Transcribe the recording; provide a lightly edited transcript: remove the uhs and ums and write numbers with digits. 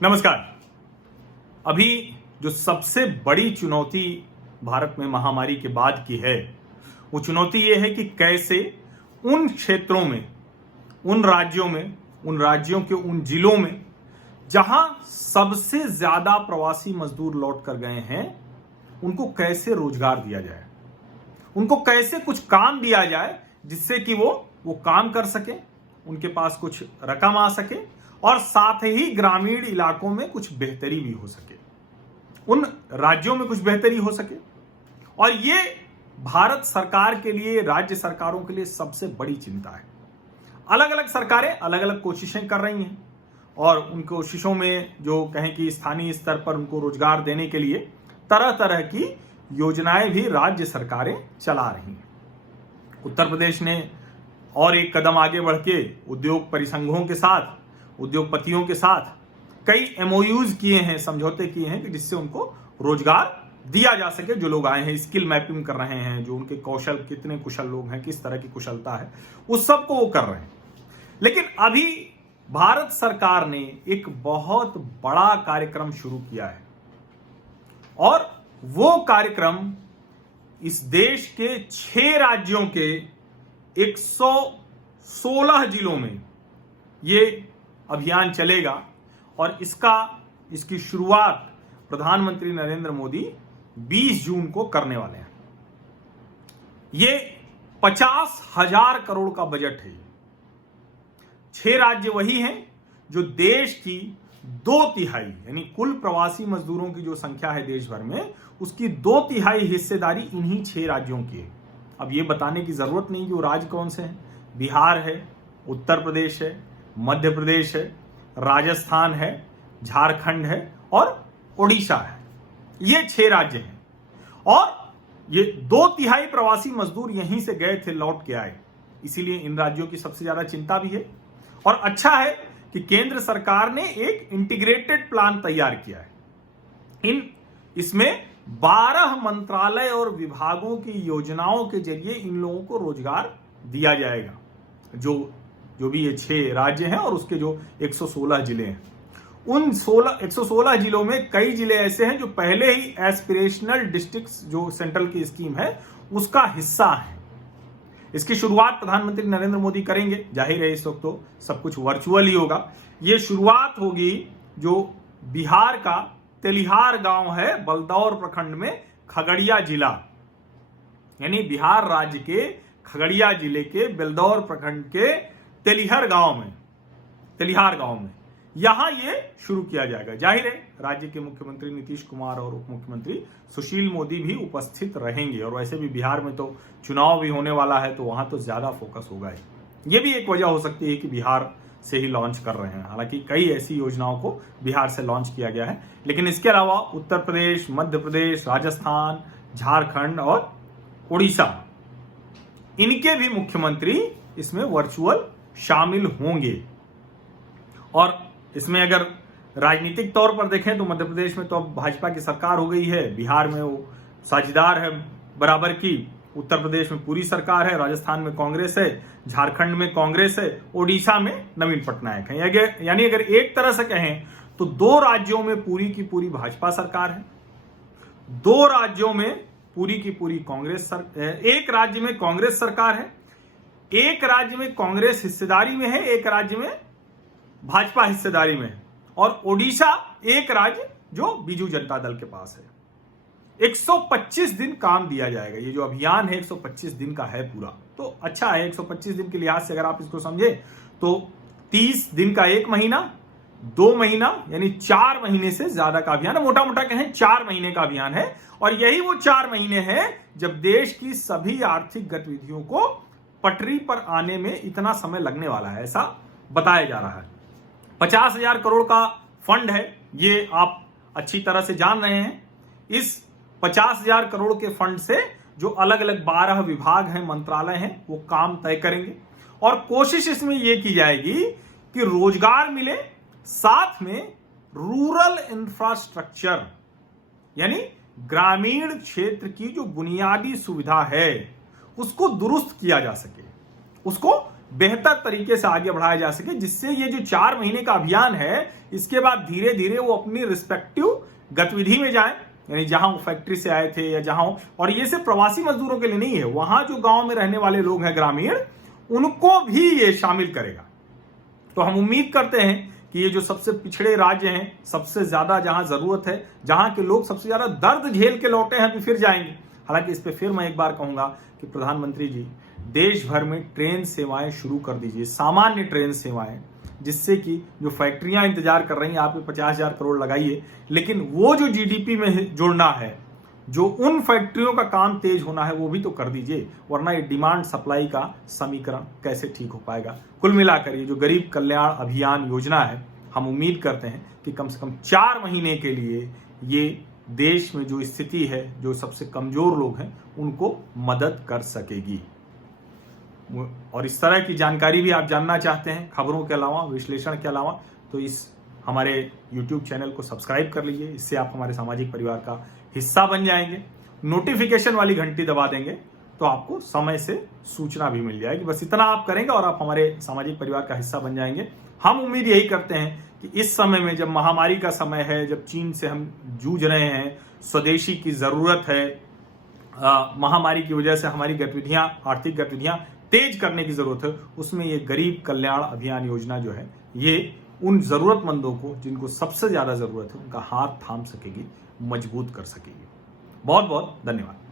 नमस्कार। अभी जो सबसे बड़ी चुनौती भारत में महामारी के बाद की है वो चुनौती ये है कि कैसे उन क्षेत्रों में, उन राज्यों के उन जिलों में जहां सबसे ज्यादा प्रवासी मजदूर लौट कर गए हैं, उनको कैसे रोजगार दिया जाए, उनको कैसे कुछ काम दिया जाए जिससे कि वो काम कर सके, उनके पास कुछ रकम आ सके और साथ ही ग्रामीण इलाकों में कुछ बेहतरी भी हो सके, उन राज्यों में कुछ बेहतरी हो सके। और ये भारत सरकार के लिए, राज्य सरकारों के लिए सबसे बड़ी चिंता है। अलग अलग सरकारें अलग अलग कोशिशें कर रही हैं और उन कोशिशों में जो कहें कि स्थानीय स्तर पर उनको रोजगार देने के लिए तरह तरह की योजनाएं भी राज्य सरकारें चला रही हैं। उत्तर प्रदेश ने और एक कदम आगे बढ़ के उद्योग परिसंघों के साथ, उद्योगपतियों के साथ कई एमओयूज किए हैं, समझौते किए हैं कि जिससे उनको रोजगार दिया जा सके। जो लोग आए हैं स्किल मैपिंग कर रहे हैं, जो उनके कौशल, कितने कुशल लोग हैं, किस तरह की कुशलता है, उस सब को वो कर रहे हैं। लेकिन अभी भारत सरकार ने एक बहुत बड़ा कार्यक्रम शुरू किया है और वो कार्यक्रम इस देश के 6 राज्यों के 116 जिलों में ये अभियान चलेगा और इसकी शुरुआत प्रधानमंत्री नरेंद्र मोदी 20 जून को करने वाले हैं। ये 50,000 करोड़ का बजट है। 6 राज्य वही हैं जो देश की 2/3 यानी कुल प्रवासी मजदूरों की जो संख्या है देश भर में, उसकी 2/3 हिस्सेदारी इन्हीं 6 राज्यों की है। अब ये बताने की जरूरत नहीं कि वो राज्य कौन से हैं। बिहार है, उत्तर प्रदेश है, मध्य प्रदेश है, राजस्थान है, झारखंड है और ओडिशा है। ये 6 राज्य हैं और ये 2/3 प्रवासी मजदूर यहीं से गए थे, लौट के आए। इसीलिए इन राज्यों की सबसे ज्यादा चिंता भी है। और अच्छा है कि केंद्र सरकार ने एक इंटीग्रेटेड प्लान तैयार किया है। इसमें 12 मंत्रालय और विभागों की योजनाओं के जरिए इन लोगों को रोजगार दिया जाएगा। जो भी ये 6 राज्य हैं और उसके जो 116 जिले हैं, उन 116 जिलों में कई जिले ऐसे हैं जो पहले ही एस्पिरेशनल डिस्ट्रिक्ट्स जो सेंट्रल की स्कीम है उसका हिस्सा है। इसकी शुरुआत प्रधानमंत्री नरेंद्र मोदी करेंगे। जाहिर है इस वक्त तो सब कुछ वर्चुअल ही होगा। ये शुरुआत होगी जो बिहार का तेलिहार गांव है, बलदौर प्रखंड में, खगड़िया जिला, यानी बिहार राज्य के खगड़िया जिले के बेलदौर प्रखंड के तेलिहार गांव में यहां ये शुरू किया जाएगा। जाहिर है राज्य के मुख्यमंत्री नीतीश कुमार और उप मुख्यमंत्री सुशील मोदी भी उपस्थित रहेंगे और वैसे भी बिहार में तो चुनाव भी होने वाला है, तो वहां तो ज्यादा फोकस होगा ही। ये भी एक वजह हो सकती है कि बिहार से ही लॉन्च कर रहे हैं। हालांकि कई ऐसी योजनाओं को बिहार से लॉन्च किया गया है, लेकिन इसके अलावा उत्तर प्रदेश, मध्य प्रदेश, राजस्थान, झारखंड और उड़ीसा, इनके भी मुख्यमंत्री इसमें वर्चुअल शामिल होंगे। और इसमें अगर राजनीतिक तौर पर देखें तो मध्य प्रदेश में तो अब भाजपा की सरकार हो गई है, बिहार में वो साझेदार है बराबर की, उत्तर प्रदेश में पूरी सरकार है, राजस्थान में कांग्रेस है, झारखंड में कांग्रेस है, ओडिशा में नवीन पटनायक है। यानी अगर एक तरह से कहें तो 2 राज्यों में पूरी की पूरी भाजपा सरकार है, 2 राज्यों में पूरी की पूरी कांग्रेस एक राज्य में कांग्रेस सरकार है, एक राज्य में कांग्रेस हिस्सेदारी में है, एक राज्य में भाजपा हिस्सेदारी में है और ओडिशा एक राज्य जो बीजू जनता दल के पास है। 125 दिन काम दिया जाएगा। ये जो अभियान है 125 दिन का है पूरा, तो अच्छा है। 125 दिन के लिहाज से अगर आप इसको समझे तो 30 दिन का 1 महीना, 2 महीना, यानी 4 महीने से ज्यादा का अभियान है। मोटा मोटा कहें 4 महीने का अभियान है और यही वो 4 महीने हैं जब देश की सभी आर्थिक गतिविधियों को पटरी पर आने में इतना समय लगने वाला है, ऐसा बताया जा रहा है। 50,000 करोड़ का फंड है, ये आप अच्छी तरह से जान रहे हैं। इस 50,000 करोड़ के फंड से जो अलग अलग 12 विभाग हैं, मंत्रालय हैं, वो काम तय करेंगे और कोशिश इसमें यह की जाएगी कि रोजगार मिले, साथ में रूरल इंफ्रास्ट्रक्चर यानी ग्रामीण क्षेत्र की जो बुनियादी सुविधा है उसको दुरुस्त किया जा सके, उसको बेहतर तरीके से आगे बढ़ाया जा सके, जिससे ये जो 4 महीने का अभियान है इसके बाद धीरे धीरे वो अपनी रिस्पेक्टिव गतिविधि में जाए, यानी जहां वो फैक्ट्री से आए थे या जहां, और ये सिर्फ प्रवासी मजदूरों के लिए नहीं है, वहां जो गांव में रहने वाले लोग हैं ग्रामीण, उनको भी ये शामिल करेगा। तो हम उम्मीद करते हैं कि ये जो सबसे पिछड़े राज्य हैं, सबसे ज्यादा जहां जरूरत है, जहां के लोग सबसे ज्यादा दर्द झेल के लौटे हैं, तो फिर जाएंगे। हालांकि इस पे फिर मैं एक बार कहूंगा कि प्रधानमंत्री जी देश भर में ट्रेन सेवाएं शुरू कर दीजिए, सामान्य ट्रेन सेवाएं, जिससे कि जो फैक्ट्रियां इंतजार कर रही हैं आप 50,000 करोड़ लगाइए, लेकिन वो जो जीडीपी में जुड़ना है, जो उन फैक्ट्रियों का काम तेज होना है, वो भी तो कर दीजिए, वरना ये डिमांड सप्लाई का समीकरण कैसे ठीक हो पाएगा। कुल मिलाकर ये जो गरीब कल्याण अभियान योजना है, हम उम्मीद करते हैं कि कम से कम 4 महीने के लिए ये देश में जो स्थिति है, जो सबसे कमजोर लोग हैं, उनको मदद कर सकेगी। और इस तरह की जानकारी भी आप जानना चाहते हैं, खबरों के अलावा, विश्लेषण के अलावा, तो इस हमारे YouTube चैनल को सब्सक्राइब कर लीजिए। इससे आप हमारे सामाजिक परिवार का हिस्सा बन जाएंगे। नोटिफिकेशन वाली घंटी दबा देंगे तो आपको समय से सूचना भी मिल जाएगी। बस इतना आप करेंगे और आप हमारे सामाजिक परिवार का हिस्सा बन जाएंगे। हम उम्मीद यही करते हैं कि इस समय में, जब महामारी का समय है, जब चीन से हम जूझ रहे हैं, स्वदेशी की जरूरत है, महामारी की वजह से हमारी गतिविधियां, आर्थिक गतिविधियां तेज करने की जरूरत है, उसमें ये गरीब कल्याण अभियान योजना जो है, ये उन जरूरतमंदों को, जिनको सबसे ज्यादा जरूरत है, उनका हाथ थाम सकेगी, मजबूत कर सकेगी। बहुत बहुत धन्यवाद।